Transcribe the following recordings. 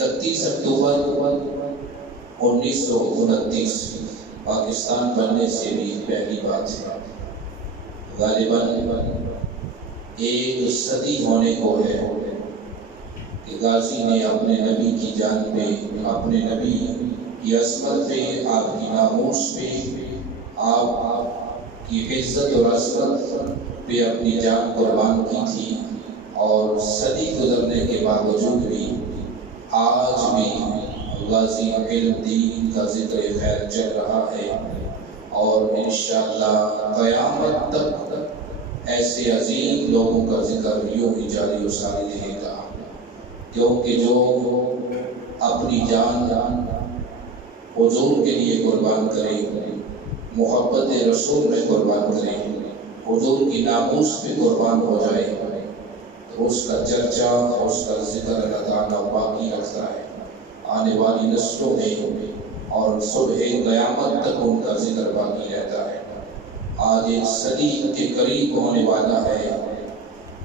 31 اکتوبر 1929 پاکستان بننے سے بھی پہلی بات ہے، غالباً ایک صدی ہونے کو ہے کہ غازی نے اپنے نبی کی جان پہ، اپنے نبی کی عصمت پہ، آپ کی ناموس پہ، آپ کی عزت اور عصمت پہ اپنی جان قربان کی تھی، اور صدی گزرنے کے باوجود بھی آج بھی غازی علم دین کا ذکر خیر چل رہا ہے، اور انشاءاللہ قیامت تک ایسے عظیم لوگوں کا ذکر یوں ہی جاری و ساری رہے گا، کیونکہ جو اپنی جان حضور کے لیے قربان کرے، محبت رسول میں قربان کرے، حضور کی ناموس پہ قربان ہو جائے، تو اس کا چرچا اور اس کا ذکر اللہ تعالیٰ باقی رکھتا ہے آنے والی نسلوں میں، اور صبح قیامت تک ان کا ذکر باقی رہتا ہے۔ آج ایک صدی کے قریب ہونے والا ہے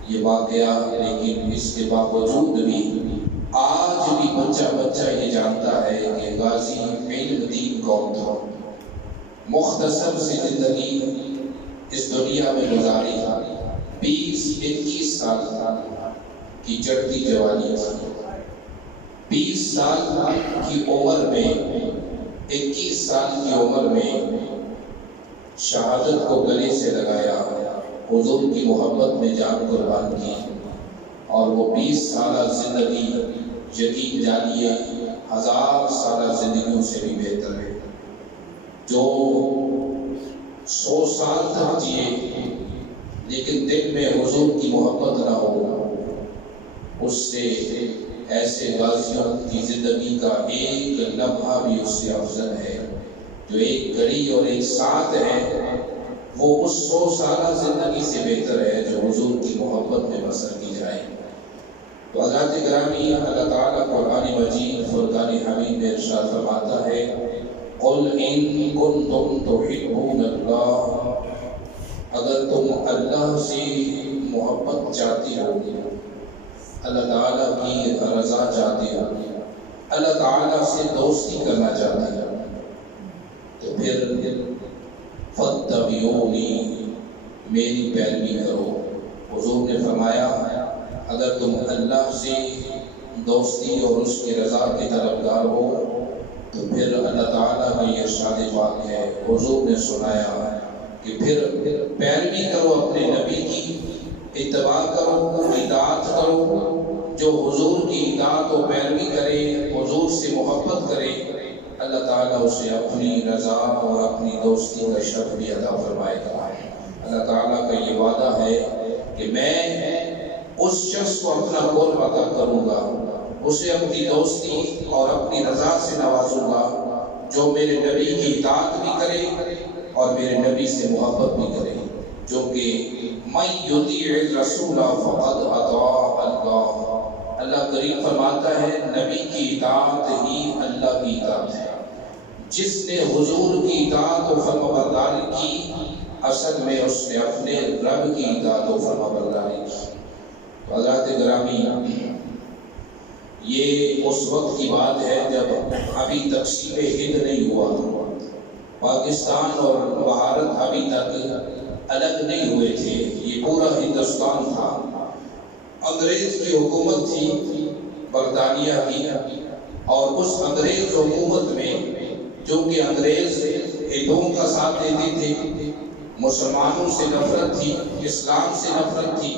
یہ واقعہ، لیکن اس کے باوجود بھی آج بھی بچہ یہ جانتا ہے کہ غازی علم دین کون تھا۔ مختصر سی زندگی اس دنیا میں گزاری، 20-21 سال کی چڑھتی جوانی تھی، 20 سال کی عمر میں، 21 سال کی عمر میں شہادت کو گلے سے لگایا، حضور کی محبت میں جان قربان کی، اور وہ 20 سالہ زندگی یقین جانیے 1000 سالہ زندگیوں سے بھی بہتر ہے۔ جو 100 سال تک جیے لیکن دل میں حضور کی محبت نہ ہو، اس سے ایسے غازیوں کی زندگی کا ایک لمحہ بھی اس سے افضل ہے۔ جو ایک گھڑی اور ایک ساتھ ہے وہ اس 100 سالہ زندگی سے بہتر ہے جو حضور کی محبت میں بسر کی جائے۔ تو حضرات گرامی، اللہ تعالیٰ قرآن مجید فرقان حمید میں ارشاد فرماتا ہے، قُلْ إِن كُنتُمْ تُحِبُّونَ اللَّهَ، اگر تم اللہ سے محبت چاہتی ہو، اللہ تعالیٰ کی رضا چاہتی ہو، اللہ تعالیٰ سے دوستی کرنا چاہتی ہو، تو پھر فَاتَّبِعُونِی، میری پیروی کرو۔ حضور نے فرمایا اگر تم اللہ سے دوستی اور اس کی رضا کے طلبگار ہو تو پھر اللہ تعالیٰ کا یہ ارشاد پاک ہے، حضور نے سنایا کہ پھر پیروی کرو اپنے نبی کی، اتباع کرو، اطاعت کرو۔ جو حضور کی اطاعت و پیروی کرے، حضور سے محبت کرے، اللہ تعالیٰ اسے اپنی رضا اور اپنی دوستی کا شرف بھی عطا فرمائے گا۔ اللہ تعالیٰ کا یہ وعدہ ہے کہ میں اس شخص کو اپنا قرب عطا کروں گا، اسے اپنی دوستی اور اپنی رضا سے نوازوں گا، جو میرے نبی کی اطاعت بھی کرے اور میرے نبی سے محبت بھی کرے، جو کہ مَن یُطِیعِ الرَّسُولَ فَقَدْ أَطَاعَ اللَّهَ۔ اللہ کریم فرماتا ہے نبی کی اطاعت ہی اللہ کی اطاعت ہے۔ جس نے حضور کی اطاعت و فرمانبرداری کی، اصل میں اس نے اپنے رب کی اطاعت و فرمانبرداری کی۔ حضرات گرامی، یہ اس وقت کی بات ہے جب ابھی تقسیم ہند نہیں ہوا، پاکستان اور بھارت ابھی تک الگ نہیں ہوئے تھے، یہ پورا ہندوستان تھا۔ انگریز کی حکومت تھی، برطانیہ کی، اور اس انگریز حکومت میں جو کہ انگریز ہندوؤں کا ساتھ دیتے تھے، مسلمانوں سے نفرت تھی، اسلام سے نفرت تھی،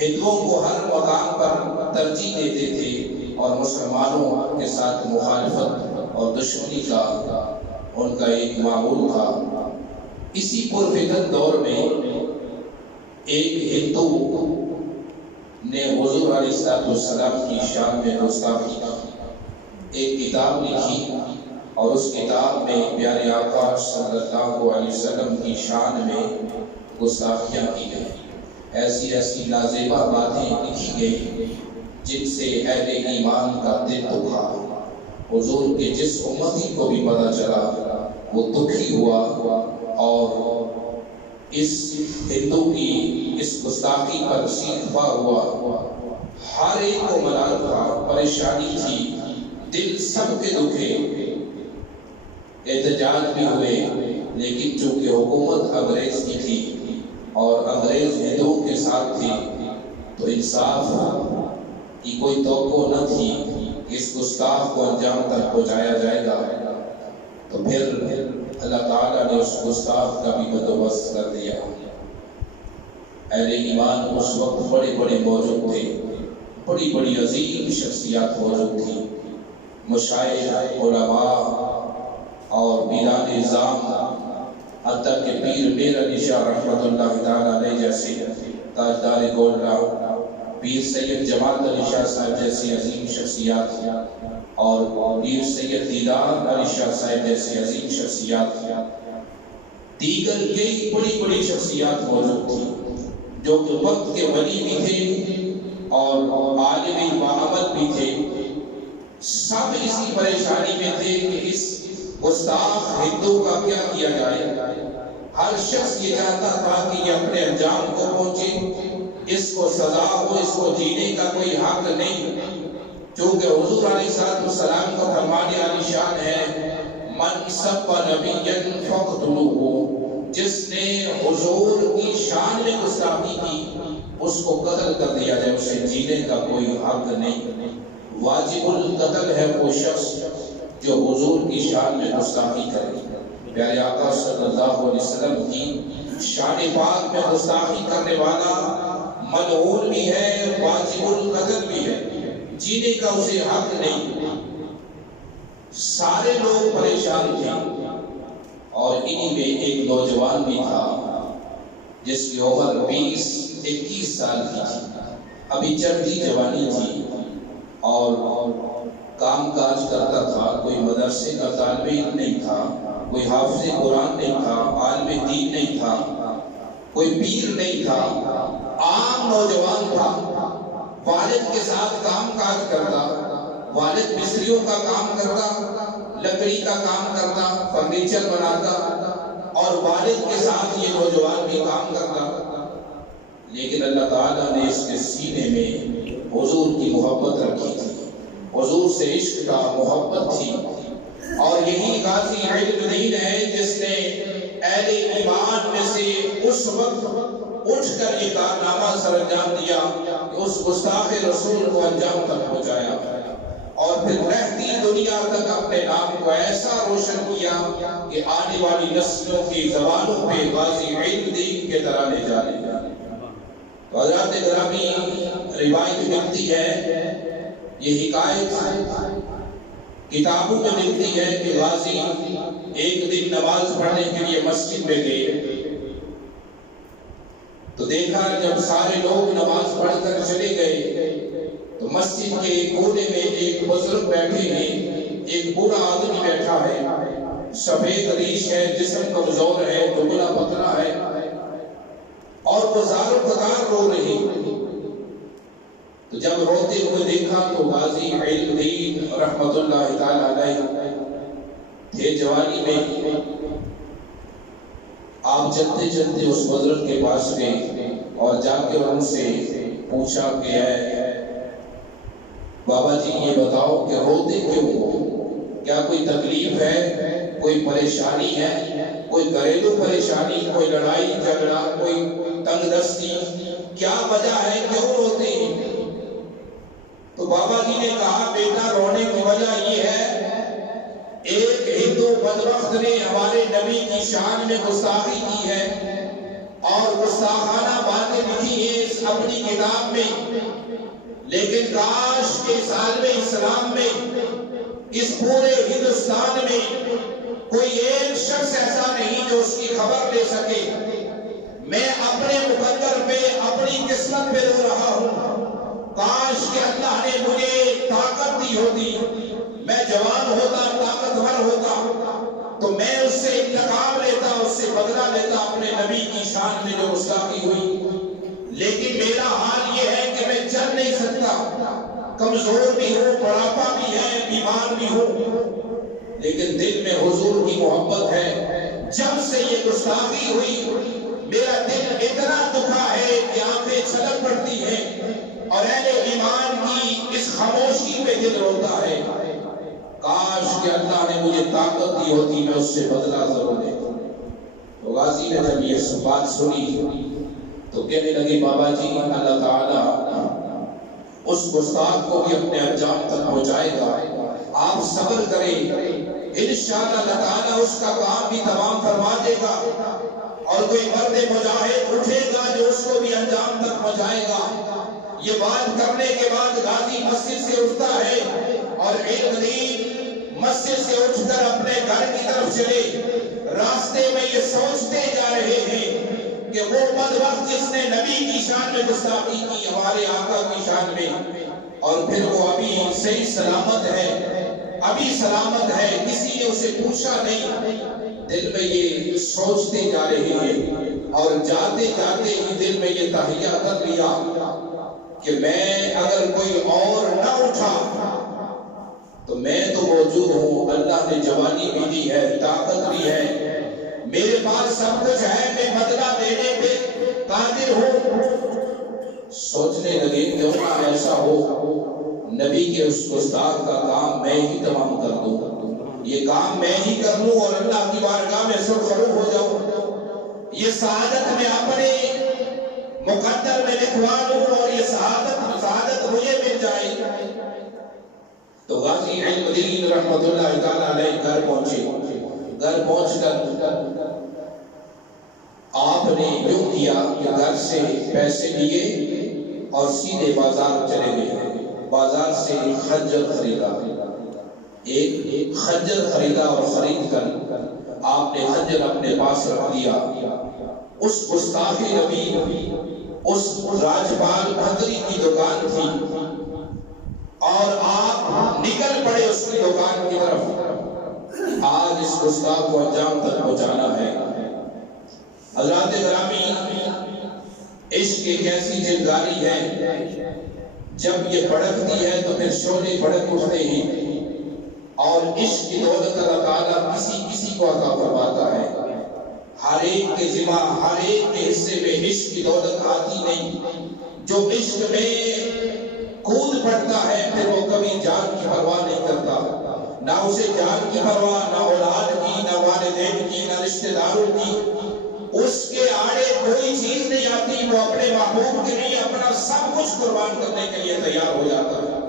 ہندوؤں کو ہر مقام پر ترجیح دیتے تھے، اور مسلمانوں کے ساتھ مخالفت اور دشمنی کا ان کا ایک معمول تھا۔ اسی پرفتن دور میں ایک ہندو نے حضور علیہ السلام کی شان میں گستاخی کی، ایک کتاب لکھی، اور اس کتاب میں پیارے آقا صلی اللہ علیہ وسلم کی شان میں گستاخیاں کی گئی، ایسی ایسی نازیبہ باتیں لکھی گئی جن سے اہل ایمان کا دل دکھا۔ حضور کے جس امتی کو بھی پتہ چلا وہ دکھی ہوا، اور اس ہندو کی اس گستاخی پر سیدھا ہوا۔ ہر ایک کو ملال تھا، پریشانی تھی، دل سب کے دکھے، احتجاج بھی ہوئے، لیکن چونکہ حکومت انگریز کی تھی اور انگریز ہندوؤں کے ساتھ تھی تو انصاف کی کوئی توقع نہ تھی کہ اس گستاخ کو انجام تک پہنچایا جائے گا، تو پھر اللہ تعالیٰ نے اس گستاخ کا بھی بندوبست کر دیا۔ اہل ایمان اس وقت بڑے بڑے موجود تھے، بڑی بڑی عظیم شخصیات موجود تھی، مشائخ، علماء اور پیران نظام، حتیٰ کہ پیر میر علی شاہ رحمۃ اللہ تعالیٰ علیہ جیسے تاجدار گولڑا، پیر سید جماعت علی شاہ صاحب جیسی عظیم شخصیات اور پیر سید دیدار علی شاہ صاحب جیسی عظیم شخصیات، دیگر کئی بڑی بڑی شخصیات موجود تھی جو کہ وقت کے ولی بھی تھے اور عالم باعمل بھی تھے۔ سب اسی پریشانی میں تھے کہ اس گستاخ ہندو کا کیا کیا جائے۔ ہر شخص یہ چاہتا تھا کہ یہ اپنے انجام کو پہنچے، اس کو سزا ہو، اس کو جینے کا کوئی حق نہیں، چونکہ حضور علیہ السلام کا فرمان عالی شان ہے، من سب نبی فقتلوہ، جس نے حضور کی شان میں گستاخی کی اس کو قتل کر دیا جائے، اسے جینے کا کوئی حق نہیں۔ واجب القتل ہے وہ شخص جو حضور کی شان میں گستاخی کرے۔ پیارے آقا صلی اللہ علیہ وسلم کی شان پاک میں گستاخی کرنے والا ملعون بھی ہے، واجب القتل بھی ہے، جینے کا اسے حق نہیں۔ سارے لوگ پریشان تھے اور انہی میں ایک نوجوان بھی تھا جس کی عمر 20-21 سال کی تھی، ابھی چڑھتی جوانی تھی اور کام کاج کرتا تھا، کوئی مدرسے کا طالب علم نہیں تھا، کوئی حافظ قرآن نہیں تھا، عالم دین نہیں تھا، کوئی پیر نہیں تھا، عام نوجوان تھا، والد کے ساتھ کام کاج کرتا، والد مستریوں کا کام کرتا، لکڑی کا کام کرتا، فرنیچر بناتا اور والد کے ساتھ یہ نوجوان بھی کام کرتا، لیکن اللہ تعالیٰ نے اس کے سینے میں حضور کی محبت رکھی تھی، حضور سے عشق کا محبت تھی، اور یہی غازی علم دین ہے جس نے اہل ایمان میں سے اس وقت اٹھ کر یہ کارنامہ سر انجام دیا کہ اس گستاخ رسول کو انجام تک پہنچایا اور پھر رہتی دنیا تک اپنے نام کو ایسا روشن کیا کہ آنے والی نسلوں کی زبانوں پہ غازی علم دین کے ترانے جانے۔ تو حضرات گرامی، روایت ملتی ہے، یہ حکایت کتابوں میں ملتی ہے کہ غازی ایک دن نماز پڑھنے کے لیے مسجد میں گئے تو دیکھا جب سارے لوگ نماز پڑھ کر چلے گئے تو مسجد کے کونے میں ایک بزرگ بیٹھے ہیں، ایک بوڑھا آدمی بیٹھا ہے، سفید ریش ہے، جسم کمزور ہے، دبلا پتلا ہے اور وہ زار و قطار رو رہی۔ تو جب روتے ہوئے دیکھا تو غازی علم دین رحمت اللہ تعالیٰ علیہ تھے جوانی میں، آپ چلتے چلتے اس بزرگ کے پاس گئے اور جا کے ان سے پوچھا کہ اے بابا جی یہ بتاؤ کہ روتے کیوں ہو؟ کیا کوئی تکلیف ہے، کوئی پریشانی ہے، کوئی گھریلو پریشانی، کوئی لڑائی جھگڑا، کوئی تنگ دستی، کیا وجہ ہے، کیوں روتے ہیں؟ تو بابا جی نے کہا بیٹا رونے کی وجہ یہ ہے، ایک ہندو بدبخت نے ہمارے نبی کی شان میں گستاخی کی ہے اور گستاخانہ باتیں لکھی ہیں اس اپنی کتاب میں، لیکن کاش کے عالم اسلام میں، اس پورے ہندوستان میں کوئی ایک شخص ایسا نہیں جو اس کی خبر لے سکے۔ میں اپنے مقدر پہ، اپنی قسمت پہ رو رہا ہوں، کاش کہ اللہ نے مجھے طاقت دی ہوتی، میں جوان ہوتا، طاقتور ہوتا تو میں اس سے انتقام لیتا، اس سے بدلہ لیتا اپنے نبی کی شان میں جو گستاخی ہوئی، لیکن میرا حال یہ ہے کہ میں چل نہیں سکتا، کمزور بھی ہوں، بڑھاپا بھی ہے، بیمار بھی ہوں، لیکن دل میں حضور کی محبت ہے۔ جب سے یہ گستاخی ہوئی میرا دل اتنا دکھا ہے کہ آنکھیں چھلک پڑتی ہیں اور اہل ایمان کی اس خاموشی پہ دل روتا ہے۔ کہ اللہ نے مجھے طاقت دی ہوتی میں اس سے بدلہ ضرور دیتا۔ تو غازی نے جب یہ بات سنی تو کہنے لگے بابا جی اللہ تعالیٰ اس گستاخ کو بھی اپنے انجام تک پہنچائے گا، آپ صبر کریں، انشاءاللہ اللہ تعالیٰ اس کا کام بھی تمام فرما دے گا، اور کوئی مرد مجاہد اٹھے گا جو اس کو بھی انجام تک پہنچائے گا۔ یہ بات کرنے کے بعد غازی مسجد سے اٹھتا ہے اور علم دین مسجد سے اٹھ کر اپنے گھر کی طرف چلے۔ راستے میں یہ سوچتے جا رہے ہیں کہ وہ بدبخت جس نے نبی کی شان میں گستاخی کی، ہمارے آقا کی شان میں، اور پھر وہ ابھی صحیح سلامت ہے، ابھی سلامت ہے، کسی نے اسے پوچھا نہیں۔ دل میں یہ سوچتے جا رہے ہیں اور جاتے جاتے ہی دل میں یہ تہیہ کر لیا کہ میں اگر کوئی اور نہ اٹھا تو میں تو موجود ہوں، اللہ نے جوانی بھی دی ہے، طاقت بھی ہے، میرے پاس سب کچھ ہے، میں بدلہ دینے پہ قادر ہوں۔ سوچنے لگے کیوں نہ ایسا ہو نبی کے اس گستاخ کا کام میں ہی تمام کر دوں، یہ کام میں ہی کر لوں اور اللہ کی بارگاہ میں سرخرو ہو جاؤں، یہ سعادت میں اپنے مقدر میں لکھوا لوں اور یہ سعادت مجھے مل جائے۔ تو غازی علم دین رحمت اللہ تعالیٰ علیہ گھر پہنچے۔ گھر پہنچ کر آپ نے یوں کیا کہ گھر سے پیسے لیے اور سیدھے بازار چلے گئے۔ بازار سے خنجر خریدا، ایک خنجر خریدا اور خرید کر آپ نے خنجر اپنے پاس رکھ دیا۔ اس گستاخ نبی اس راجپال کھتری کی دکان تھی اور آپ نکل پڑے اس کی دکان کی طرف۔ آج اس گستاخ کو انجام تک پہنچانا ہے۔ حضرات گرامی، عشق ایک ایسی چنگاری ہے، جب یہ بھڑکتی ہے تو پھر شعلے بھڑک اٹھتے ہیں، اور عشق کی دولت اللہ تعالیٰ کسی کسی کو عطا فرماتا ہے۔ ہر ایک کے ذمہ، ہر ایک کے حصے میں عشق کی دولت آتی نہیں۔ جو عشق میں کود پڑتا ہے پھر وہ کبھی جان کی پرواہ نہیں کرتا، نہ اسے جان کی پرواہ، نہ اولاد کی، نہ والدین کی، نہ رشتہ داروں کی۔ اس کے آڑے کوئی چیز نہیں آتی، وہ اپنے محبوب کے لیے اپنا سب کچھ قربان کرنے کے لیے تیار ہو جاتا ہے۔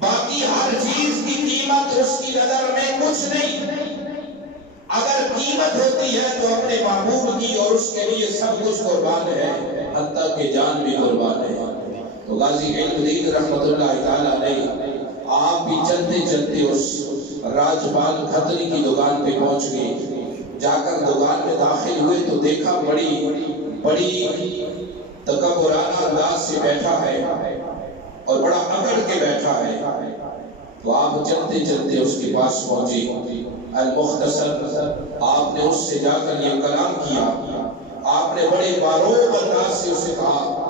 باقی ہر چیز کی قیمت اس کی نظر میں کچھ نہیں۔ اگر قیمت ہوتی ہے تو اپنے محبوب کی، اور اس کے لیے سب کچھ قربان ہے، حتیٰ کہ جان بھی قربان ہے۔ تو غازی علم دین رحمت اللہ تعالیٰ علیہ آپ بھی چلتے چلتے اس راجپال کھتری کی دکان پہ پہنچ گئے۔ جا کر دکان میں داخل ہوئے تو دیکھا بڑی تکبرانہ انداز سے بیٹھا ہے اور بڑا اکڑ کے بیٹھا ہے۔ تو آپ چلتے چلتے اس کے پاس پہنچے۔ المختصر آپ نے اس سے جا کر یہ کلام کیا۔ آپ نے بڑے باروب انداز سے اسے کہا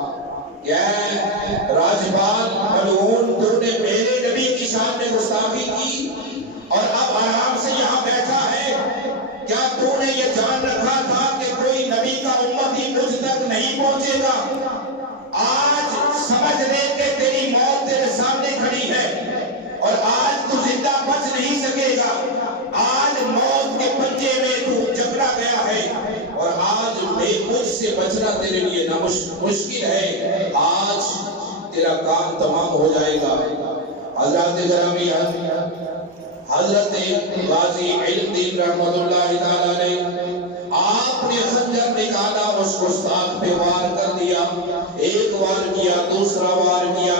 کہ اے راجپال ملعون، تو نے میرے نبی کی شان میں گستاخی کی اور اب آرام سے یہاں بیٹھا ہے۔ کیا تو نے یہ جان رکھا تھا کہ کوئی نبی کا امتی مجھ تک نہیں پہنچے گا؟ آج سمجھ لے کہ تیری موت تیرے سامنے کھڑی ہے اور آج تو زندہ بچ نہیں سکے گا۔ آج موت کے پنجے میں تو جکڑا گیا ہے اور آج مجھ سے بچنا تیرے لیے مشکل ہے۔ آج تیرا کام تمام ہو جائے گا۔ حضرات گرامی، حضرت غازی علم دین رحمت اللہ تعالیٰ نے آپ نے خنجر نکالا، اس گستاخ پہ وار کر دیا۔ ایک وار کیا، دوسرا وار کیا،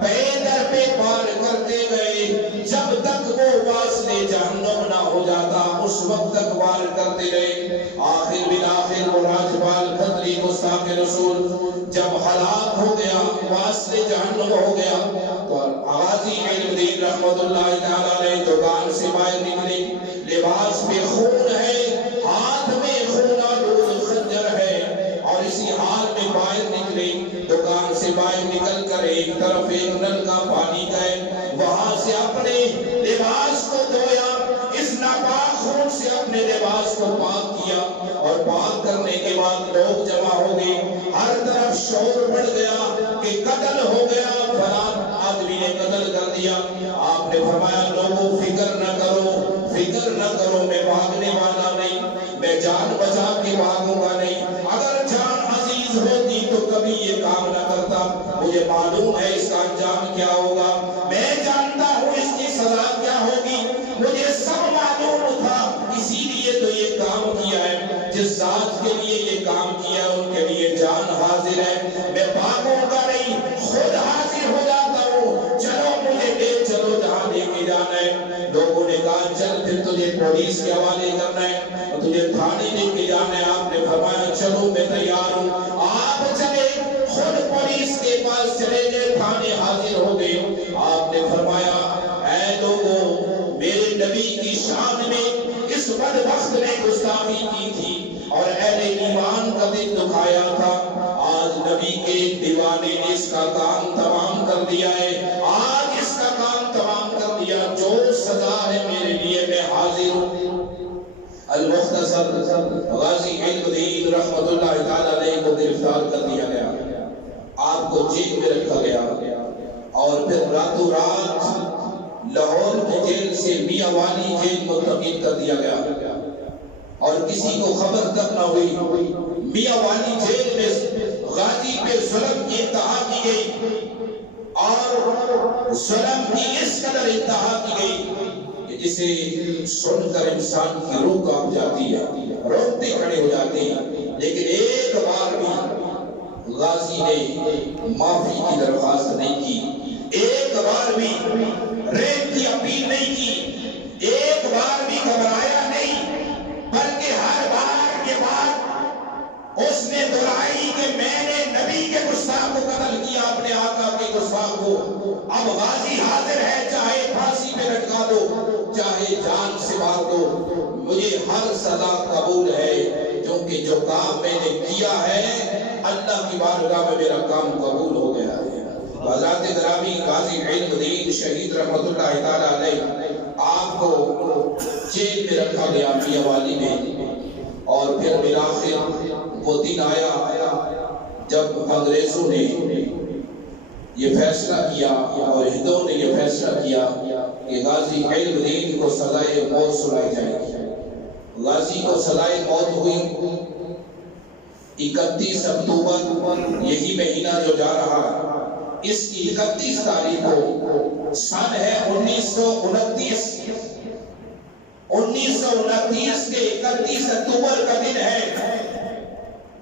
پیدر پہ وار کرتے گئے جب تک وہ واصل جہنم نہ ہو جاتا، اس وقت تک وار کرتے رہے۔ آخر بالآخر وہ راجپال کھتری گستاخ رسول جب ہلاک ہو گیا، واصل جہنم ہو گیا، تو غازی علم دین رحمت اللہ تعالیٰ نے دکان سے باہر نکلے، لباس پہ خون ہے، ہاتھ میں خون آلود خنجر ہے، اور اسی حال میں باہر نکلے۔ دکان سے باہر نکل کر ایک طرف ایک نل کا پانی گئے، وہاں سے اپنے لباس کو دھویا، اس ناپاک خون سے اپنے لباس کو پاک کیا، اور پاک کرنے کے بعد لوگ جمع ہو گئے۔ ہر طرف شور بڑھ گیا کہ قتل ہو گیا، فلاں آدمی نے قتل کر دیا۔ آپ نے فرمایا لوگوں فکر نہ پولیس کے حوالے کرنا ہے اور تجھے تھانے لے کے جانا ہے۔ آپ نے فرمایا چلو میں تیار ہوں۔ آپ چلے، خود پولیس کے پاس چلے گئے، تھانے حاضر ہو گئے۔ آپ نے فرمایا اے لوگوں، میرے نبی کی شان میں اس بدبخت نے گستاخی کی تھی اور اہل ایمان کا دل دکھایا تھا، آج نبی کے دیوانے نے اس کا کام تمام کر دیا ہے، آج اس کا کام تمام کر دیا، جو سزا ہے میرے لیے میں حاضر ہوں۔ المختصر غازی علم دین رحمت اللہ تعالی علیہ کو گرفتار کر دیا گیا، آپ کو جیل میں رکھا گیا اور پھر راتوں رات لاہور کی جیل سے میاں والی جیل منتقل کر دیا گیا اور کسی کو خبر تک نہ ہوئی۔ میاں والی جیل میں غازی پہ ظلم کی انتہا کی گئی اور ظلم کی اس قدر انتہا کی گئی کہ جسے سن کر انسان کی روح کانپ جاتی ہے، روتے کھڑے ہو جاتے ہیں، لیکن ایک بار بھی غازی نے معافی کی درخواست نہیں کی، ایک بار بھی ریپ کی اپیل نہیں کی، ایک بار بھی گھبرایا نہیں، بلکہ ہر بار کے بعد اس نے دہرائی کہ میں نے نبی کے گستاخ کو قتل کیا، اپنے آقا کے گستاخ کو، اب غازی حاضر ہے، چاہے پھانسی پہ لٹکا دو، چاہے جان سے مار دو، مجھے ہر سزا قبول ہے، کیونکہ جو کام میں نے کیا ہے اللہ کی بارگاہ میں میرا کام قبول ہو گیا ہے۔ حضرات گرامی، غازی علم دین شہید رحمت اللہ تعالی علیہ، آپ کو جیل میں رکھا گیا میاں والی میں، اور پھر بالآخر وہ دن آیا جب انگریزوں نے یہ فیصلہ کیا اور ہندوؤں نے یہ فیصلہ کیا کہ غازی علم دین کو سزائے موت سنائی جائے گی۔ غازی کو سزائے موت ہوئی 31 اکتوبر، یہی مہینہ جو جا رہا ہے، اس کی 31 تاریخ کو سن ہے 1929 کے 31 اکتوبر کا دن ہے،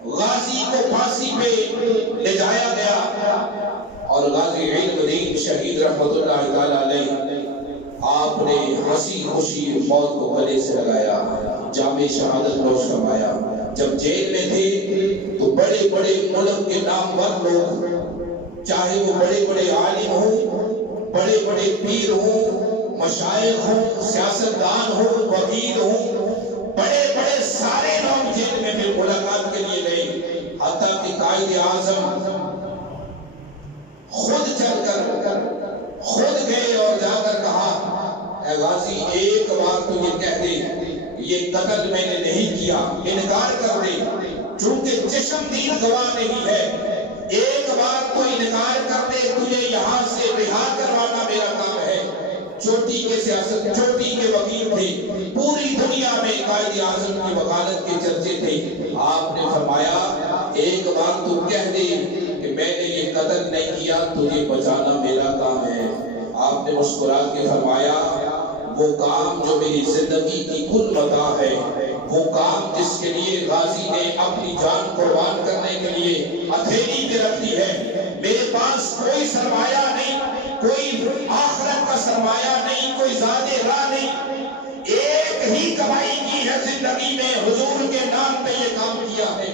غازی کو پھانسی پہ لے جایا گیا اور غازی علم دین شہید رحمت اللہ تعالی علیہ، آپ نے ہنسی خوشی موت کو گلے سے لگایا، جامِ شہادت نوش فرمایا۔ جب جیل میں تھے تو بڑے بڑے ملک کے نامور لوگ، چاہے وہ بڑے بڑے عالم ہوں، بڑے بڑے پیر ہوں، مشائخ ہوں، سیاستدان ہوں، وکیل ہوں، بڑے بڑے سارے لوگ جیل میں پھر ملاقات کے لیے گئے، حتیٰ کہ قائد اعظم خود چل کر خود گئے اور جا کر کہا اے غازی ایک بار تو یہ کہہ دے یہ قتل میں نے نہیں کیا، انکار کر دے، چونکہ جسم دین گواہ نہیں ہے، ایک بار تو انکار کر دے، تجھے یہاں سے رہا کروانا میرا کام ہے۔ چوٹی کے سیاست، چوٹی کے وکیل تھے، پوری دنیا میں قائد اعظم کی وکالت کے چرچے تھے، آپ نے فرمایا ایک بار تو کہہ دے کہ میں نے یہ قتل نہیں کیا، تجھے بچانا میرا کام ہے۔ آپ نے مسکرا کے فرمایا وہ کام جو میری زندگی کی کل متاع ہے، وہ کام جس کے لیے غازی نے اپنی جان قربان کرنے کے لیے ہتھیلی پہ رکھ دی ہے، میرے پاس کوئی سرمایہ نہیں، کوئی آخرت کا سرمایہ نہیں، کوئی زیادہ راہ نہیں، ایک ہی کمائی کی ہے زندگی میں، حضور کے نام پہ یہ کام کیا ہے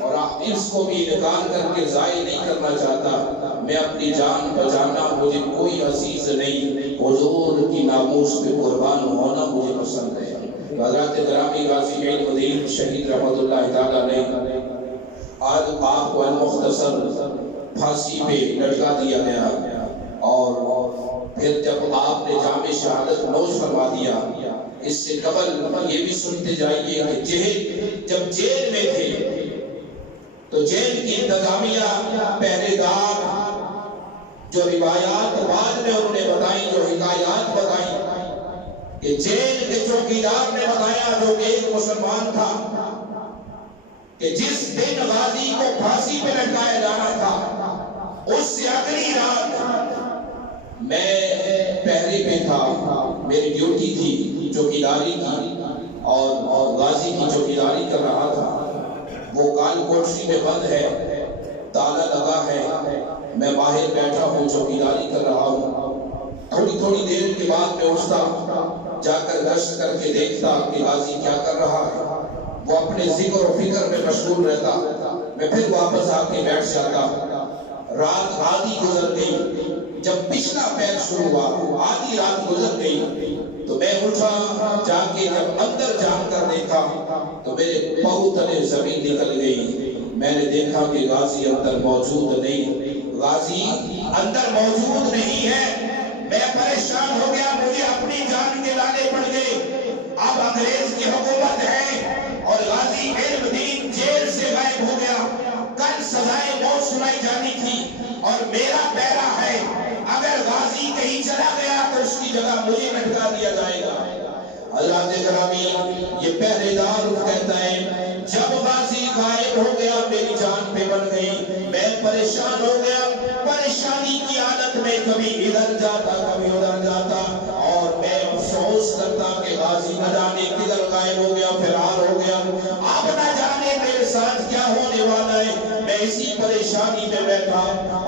اور آپ اس کو بھی انکار کر کے ضائع نہیں کرنا چاہتا، میں اپنی جان بچانا مجھے کوئی عزیز نہیں، حضور کی ناموس پہ قربان ہونا مجھے پسند ہے۔ حضرات گرامی، غازی علم دین شہید رحمت اللہ تعالی علیہ، آج آپ کو المختصر پھانسی پہ لٹکا دیا گیا اور پھر جب آپ نے جامِ شہادت نوش فرما دیا، اس سے قبل یہ بھی سنتے جائیے کہ جب جیل میں تھے تو جیل کی انتظامیہ، پہرے دار، جو روایات بعد میں انہوں نے بتائی، جو حکایات بتائی کہ جیل کے چوکیدار نے بتایا جو کہ ایک مسلمان تھا کہ جس دن غازی کو پھانسی پہ لٹکایا جانا تھا اس سے اگلی رات میں پہرے پہ تھا، میری ڈیوٹی تھی، چوکیداری تھی اور غازی کی چوکیداری کر رہا تھا، وہ کال کوٹری میں بند ہے، تالا لگا ہے، میں باہر بیٹھا ہوں چوکیداری کر رہا ہوں، تھوڑی دیر کے بعد میں اٹھتا جا کر گشت کر کے دیکھتا کہ غازی کیا کر رہا ہے، وہ اپنے ذکر و فکر میں مشغول رہتا، میں پھر واپس آ کے بیٹھ جاتا۔ رات آدھی گزر گئی، جب پچھلا پہر شروع ہوا، آدھی رات گزر گئی تو میں اٹھا، جا کے جب اندر جان کر دیکھا تو میرے پاؤں تلے زمین نکل گئی۔ میں نے دیکھا کہ غازی اندر موجود نہیں، غازی اندر موجود نہیں ہے۔ میں پریشان ہو گیا، مجھے اپنی جان کے لانے پڑ گئے۔ اب انگریز کی حکومت ہے اور غازی علم دین جیل سے غائب ہو گیا۔ کل سزائے موت سنائی جانی تھی اور میرا پیرا ہے، اگر غازی کہیں چلا گیا تو اس کی جگہ مجھے لٹکا دیا جائے گا۔ حضرات گرامی، یہ پہرے دار کہتا ہے جب غازی غائب ہو گیا میری جان پہ بن گئی، میں پریشان ہو گیا، پریشانی کی حالت میں کبھی ادھر جاتا کبھی ادھر جاتا اور میں افسوس کرتا کہ غازی نہ جانے کدھر غائب ہو گیا، فرار ہو گیا، اب نہ جانے میرے ساتھ کیا ہونے والا ہے۔ میں اسی پریشانی میں بیٹھا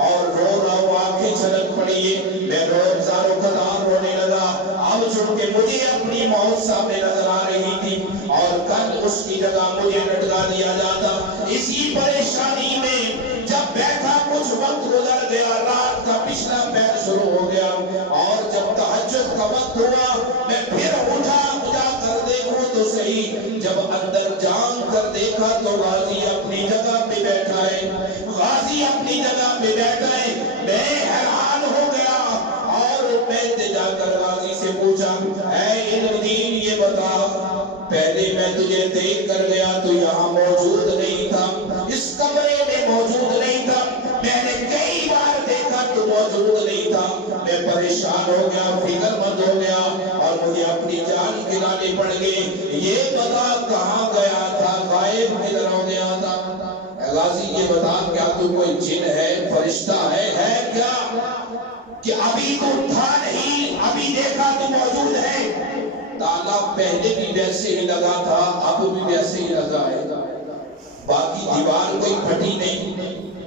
اور رو رہا ہوں، آنکھیں چھلک پڑی ہے، میں روزاروں قطار رونے لگا۔ اب چونکہ مجھے اپنی موت سامنے نظر آ رہی تھی اور کل اس کی جگہ مجھے لٹکا دیا جاتا، اسی پریشانی میں جب بیٹھا کچھ وقت گزر گیا، رات کا پچھلا پہر شروع ہو گیا اور جب تہجد کا وقت ہوا میں پھر اٹھا، جا کر دیکھوں تو صحیح، جب اندر جان کر دیکھا تو غازی اپنی جگہ پہ بیٹھا ہے، غازی اپنی جگہ پہ بیٹھا ہے۔ میں حیران ہو گیا اور میں جا کر غازی سے پوچھا، اے علم دین یہ بتا، پہلے میں تجھے دیکھ کر گیا تو یہاں موجود نہیں تھا، اس کمرے میں موجود نہیں تھا، میں نے کئی بار دیکھا تو موجود نہیں تھا، میں پریشان ہو گیا، فکر مند ہو گیا اور مجھے اپنی جان گرانے پڑ گئی، یہ بتا کہاں گیا تھا، غائب کدھر ہو گیا تھا؟ اے غازی یہ بتا، کیا تو کوئی جن ہے، فرشتہ ہے کیا کہ ابھی تو تھا نہیں، ابھی دیکھا تو موجود ہے؟ تالا پہلے بھی ویسے ہی لگا تھا، اب بھی ویسے ہی لگا ہے، باقی دیوار کوئی پھٹی نہیں،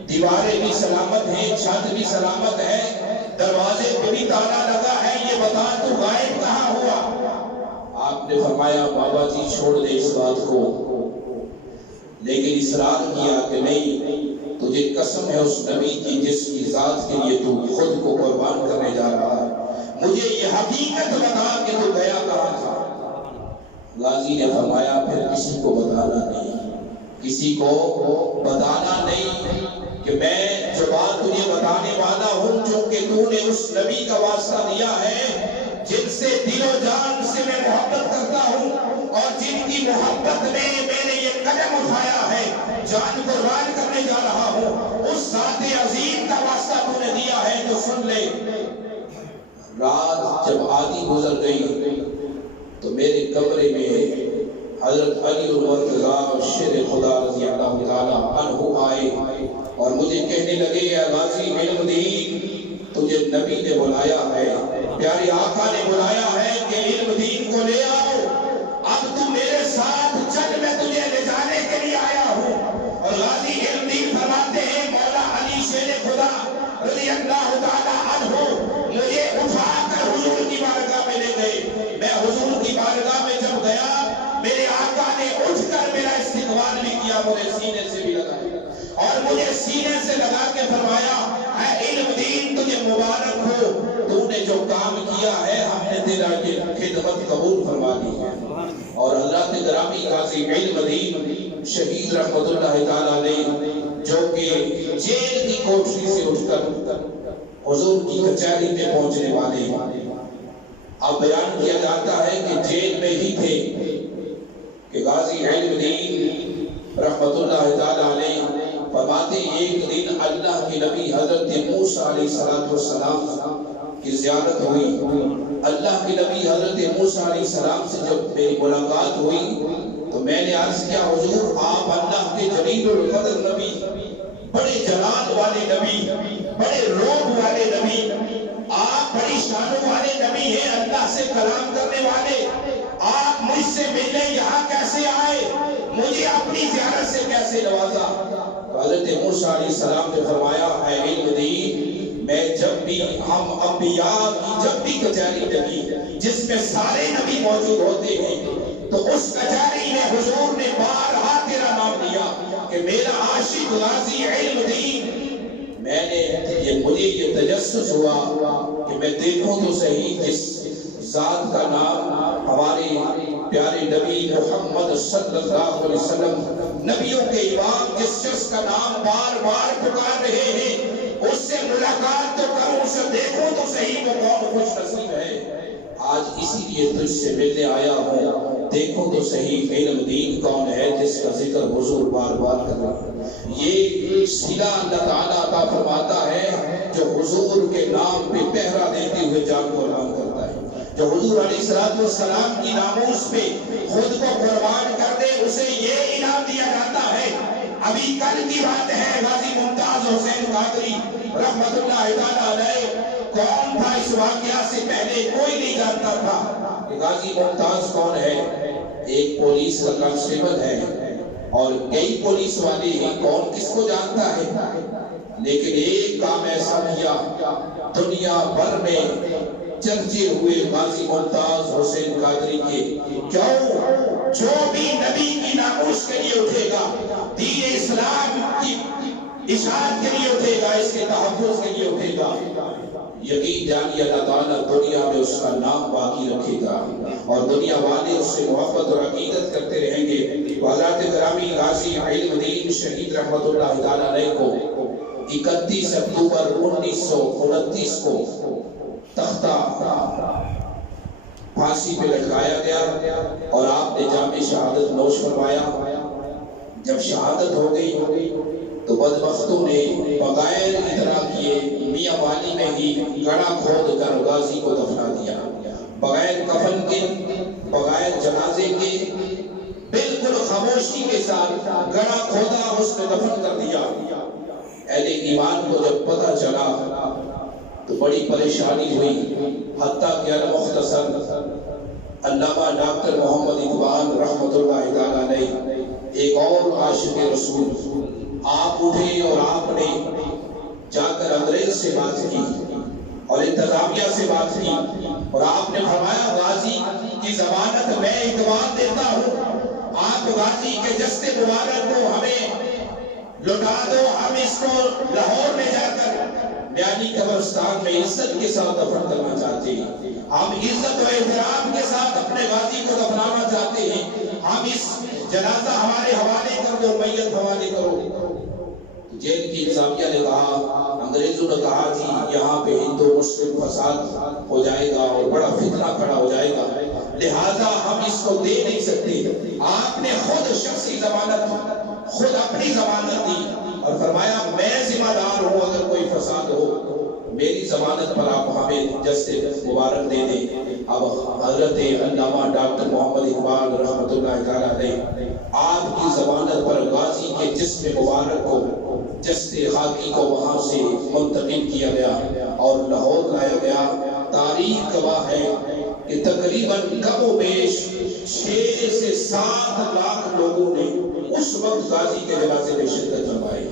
دیواریں بھی سلامت ہیں، چھت بھی سلامت ہے، دروازے پہ بھی تالا لگا ہے، یہ بتا تو غائب کہاں ہوا؟ آپ نے فرمایا بابا جی چھوڑ دے اس بات کو، لیکن اصرار کیا کہ نہیں، تجھے قسم ہے اس نبی کی جس کی ذات کے لیے تو خود کو قربان کرنے جا رہا ہے، مجھے یہ حقیقت بتا کہ تو گیا کہاں تھا؟ غازی نے فرمایا پھر کسی کو بتانا نہیں، کسی کو بتانا نہیں کہ میں جو بات تجھے بتانے والا ہوں، چونکہ تو نے اس نبی کا واسطہ دیا ہے جن سے دل و جان سے میں محبت کرتا ہوں اور جن کی محبت میں میں نے یہ قدم اٹھایا ہے، جان قربان کرنے جا رہا ہوں، اس ذات عظیم کا واسطہ تو نے دیا ہے تو سن لے۔ رات جب آدھی گزر گئی تو میرے کمرے میں حضرت علی المرتضیٰ شیر خدا رضی اللہ تعالیٰ عنہ آئے اور مجھے کہنے لگے، اے غازی علم دین تجھے نبی نے بلایا ہے، پیارے آقا نے بلایا ہے کہ علم دین کو لے آؤ، اب تو میرے ساتھ چل، میں تجھے لے جانے کے لیے آیا ہوں۔ اور غازی علم دین فرماتے ہیں مولا علی شیر خدا رضی اللہ تعالیٰ عنہ مجھے اٹھا کر حضور کی بارگاہ میں لے گئے۔ میں حضور کی بارگاہ میں جب گیا میرے آقا نے اٹھ کر میرا استقبال بھی کیا، مجھے سینے سے بھی لگایا اور مجھے سینے سے لگا کے فرمایا، اے علم دین تجھے مبارک ہو، تو نے جو کام کیا ہے ہم نے تیرا یہ خدمت قبول فرما دی ہے۔ اور حضرات گرامی غازی علم دین شہید رحمت اللہ تعالیٰ علیہ جو کہ جیل کی کوٹری سے اٹھ کر حضور کی کچہری میں پہنچنے والے، اب بیان کیا جاتا ہے کہ جیل میں ہی تھے کہ غازی علم دین رحمت اللہ تعالیٰ علیہ فرماتے ایک دن اللہ کے نبی حضرت موسیٰ علیہ السلام کی زیارت ہوئی، اللہ کے نبی حضرت موسیٰ علیہ السلام سے جب میری ملاقات ہوئی تو میں نے عرض کیا حضور آپ اللہ کے جلیل القدر نبی، بڑے جلال والے نبی، بڑے روح والے نبی، آپ بڑی شانوں والے نبی ہیں، اللہ سے کلام کرنے والے، آپ مجھ سے ملنے یہاں کیسے آئے، مجھے اپنی زیارت سے کیسے نوازا؟ حضرت موسیٰ علیہ السلام نے فرمایا، اے علم دین میں جب بھی ہم انبیاء کی جب بھی کچہری لگی جس میں سارے نبی موجود ہوتے ہیں تو اس کچہری میں حضور نے بارہا تیرا نام لیا کہ میرا عاشق غازی علم دین. میں نے مجھے یہ تجسس ہوا کہ میں دیکھوں تو صحیح جس ذات کا نام ہمارے پیارے نبی محمد صلی اللہ علیہ وسلم نبیوں کے امام جس شخص کا نام بار بار پکار رہے ہیں اس سے ملاقات تو کروں, اسے دیکھوں تو صحیح وہ کون خوش نصیب ہے. آج اسی لیے تجھ سے ملنے آیا ہوں, دیکھو تو صحیح علم دین کون ہے جس کا ذکر حضور بار بار کر رہا ہے. یہ صلہ اللہ تعالیٰ عطا فرماتا ہے جو حضور کے نام پہ پہرا دیتے ہوئے جان قربان کرتا ہے, جو حضور علیہ السلام کی ناموس پہ خود کو قربان کر دے اسے یہ انعام دیا جاتا ہے. ابھی کل کی بات ہے, غازی ممتاز حسین قادری رحمت اللہ تعالیٰ علیہ کون تھا اس واقعہ سے پہلے کوئی نہیں جانتا تھا کہ غازی ممتاز کون ہے. ایک پولیس کا کانسٹیبل ہے اور کئی پولیس والے ہیں, کون کس کو جانتا ہے, لیکن ایک کام ایسا کیا دنیا بھر میں چرچے ہوئے غازی ممتاز حسین قادری کے. کیوں؟ جو بھی نبی کی ناموس کے لیے اٹھے گا, دین اسلام کی اشاعت کے لیے اٹھے گا, اس کے تحفظ کے لیے اٹھے گا, یقین جانی اللہ تعالیٰ دنیا میں اس کا نام باقی رکھے گا اور دنیا والے اس سے محبت اور عقیدت کرتے رہیں گے. حضرات گرامی غازی علم دین شہید رحمت اللہ تعالیٰ علیہ کو 31 اکتوبر 1929 کو تختہ پھانسی پہ لٹکایا گیا اور آپ نے جام شہادت نوش فرمایا. جب شہادت ہو گئی تو بدبختوں نے بغیر اطلاع کیے میاں والی میں ہی گڑھا کھود کر غازی کو دفنا دیا, بغیر کفن کے, بغیر جنازے کے, بالکل خاموشی کے ساتھ گڑھا کھودا اس میں دفن کر دیا. اہل ایمان کو جب پتہ چلا تو بڑی پریشانی ہوئی, حتیٰ کہ المختصر علامہ ڈاکٹر محمد اقبال رحمت اللہ تعالیٰ علیہ ایک اور عاشق رسول آپ اٹھے اور آپ نے جا کر انگریز سے بات کی اور انتظامیہ سے بات کی اور آپ نے فرمایا غازی کی ضمانت میں اقبال دیتا ہوں, آپ غازی کے جسد مبارک کو ہمیں لٹا دو, ہم اس کو لاہور میں جا کر بیانی قبرستان میں عزت کے ساتھ دفن کرنا چاہتے ہیں, ہم عزت و احترام کے ساتھ اپنے غازی کو دفنانا چاہتے ہیں, ہم اس جنازہ ہمارے حوالے کر دو, میت حوالے کرو. جیل کی انتظامیہ نے کہا, انگریزوں نے کہا جی یہاں پہ ہندو مسلم فساد ہو جائے گا اور بڑا فتنہ کھڑا ہو جائے گا, لہٰذا ہم اس کو دے نہیں سکتے. آپ نے خود شخصی ضمانت, خود اپنی ضمانت دی اور فرمایا میں ذمہ دار ہوں, اگر کوئی فساد ہو میری ضمانت پر آپ ہمیں جسد مبارک دے دیں. اب حضرت علامہ ڈاکٹر محمد اقبال رحمت اللہ تعالیٰ علیہ آپ کی ضمانت پر غازی کے جسم مبارک کو, جسد خاکی کو وہاں سے منتقل کیا گیا اور لاہور لایا گیا. تاریخ گواہ ہے کہ تقریباً کم و بیش 6 سے 7 لاکھ لوگوں نے اس وقت غازی کے جنازے میں شرکت فرمائی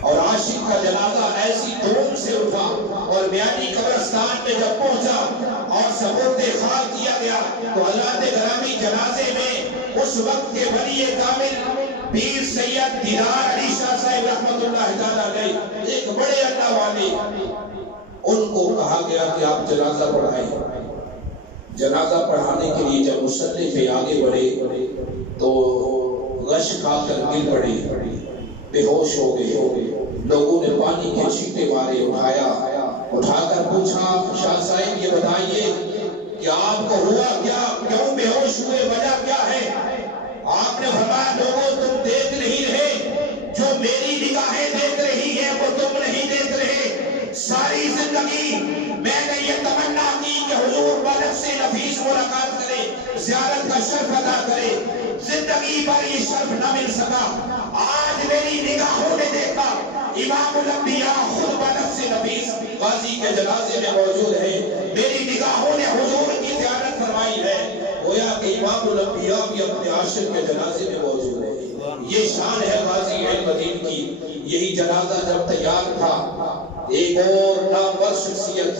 اور عاشق کا جنازہ ایسی دھوم سے اٹھا اور بیانی قبرستان میں جب پہنچا اور سپرد خاک کیا گیا تو حضرات گرامی جنازے میں اس وقت کے ولی کامل پیر سید دیدار علی شاہ صاحب رحمت اللہ تعالیٰ علیہ ایک بڑے اللہ والے, ان کو کہا گیا کہ آپ جنازہ پڑھائیں. جنازہ پڑھانے کے لیے جب مصلی پہ آگے بڑھے تو غش کھا کر گر پڑے, بے ہوش ہو گئے. لوگوں نے پانی کے چھینٹے مارے, اٹھا کر پوچھا شاہ صاحب یہ بتائیے کہ آپ کو ہوا کیا, کیوں بے ہوش ہوئے, وجہ کیا ہے؟ آپ نے فرمایا لوگوں تم دیکھ نہیں رہے, جو میری نگاہیں دیکھ رہی ہیں وہ تم نہیں دیکھ رہے. ساری زندگی میں نے یہ تمنا کی کہ حضور بنفس نفیس ملاقات کرے, زیارت کا شرف ادا کرے, زندگی پر یہ شرف نہ مل سکا. آج میری نگاہوں نے دیکھا امام الانبیاء خود بنفس نفیس غازی کے جنازے میں موجود ہے, میری نگاہوں نے حضور کی زیارت فرمائی ہے. گویا کہ امام الانبیاء بھی اپنے عاشق کے جنازے میں موجود ہے. یہ شان ہے غازی علم دین کی. یہی جنازہ جب تیار تھا ایک اور نامور شخصیت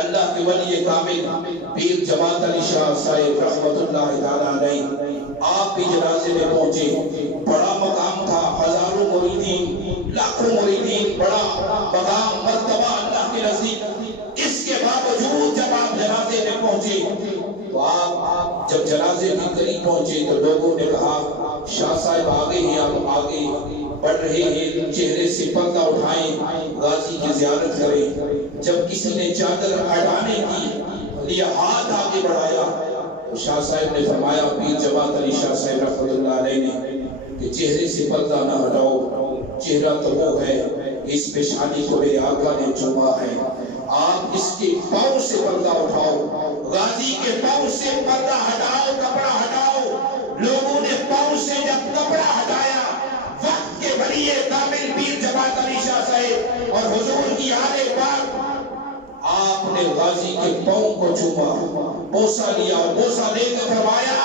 اللہ کے ولی کامل پیر جماعت علی شاہ صاحب رحمت اللہ تعالیٰ علیہ، آپ بھی جنازے میں پہنچے، بڑا مقام تھا، ہزاروں مریدین، لاکھوں مریدین، بڑا مقام مرتبہ اللہ کے نزدیک، اس کے باوجود جب آپ جنازے میں پہنچے تو آپ جب جنازے کے قریب پہنچے تو لوگوں نے کہا شاہ صاحب آگے ہیں، آپ آگے بڑھ رہے ہیں، چہرے سے پردہ اٹھائیں، غازی کی زیارت کریں۔ جب کسی نے چادر ہٹانے کی لیے ہاتھ آگے بڑھایا تو شاہ صاحب نے فرمایا، پیر جماعت علی شاہ صاحب رحمۃ اللہ علیہ نے، کہ چہرے سے پردہ نہ ہٹاؤ، چہرہ تو وہ ہے، اس پیشانی کو میرے آقا نے چوما ہے، آپ اس کے پاؤں سے پردہ اٹھاؤ، غازی کے پاؤں سے پردہ ہٹاؤ، کپڑا ہٹاؤ۔ لوگوں نے پاؤں سے جب کپڑا ہٹایا، وقت کے ولی کامل پیر جماعت علی شاہ صاحب اور حضور کی آل پاک، آپ نے غازی کے پاؤں کو چوما، بوسہ لیا، اور بوسہ لے کر فرمایا،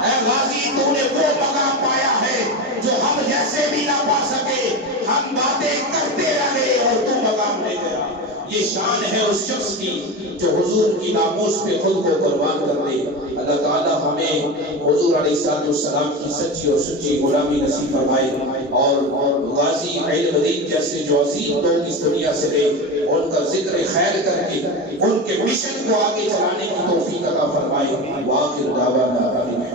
اے غازی تو نے وہ مقام پایا ہے جو ہم جیسے بھی نہ پا سکے، ہم باتیں کرتے رہے اور تو مقام لے گیا۔ یہ شان ہے اس شخص کی جو حضور کی ناموس پہ خود کو قربان کر دے۔ اللہ تعالیٰ ہمیں حضور علیہ السلام کی سچی اور سچی غلامی نصیب فرمائے، اور غازی علم دین جیسے جو عظیم لوگ اس دنیا سے رہے ان کا ذکر خیر کر کے ان کے مشن کو آگے چلانے کی توفیق عطا فرمائے۔ وآخر دعوانا الحمدللہ۔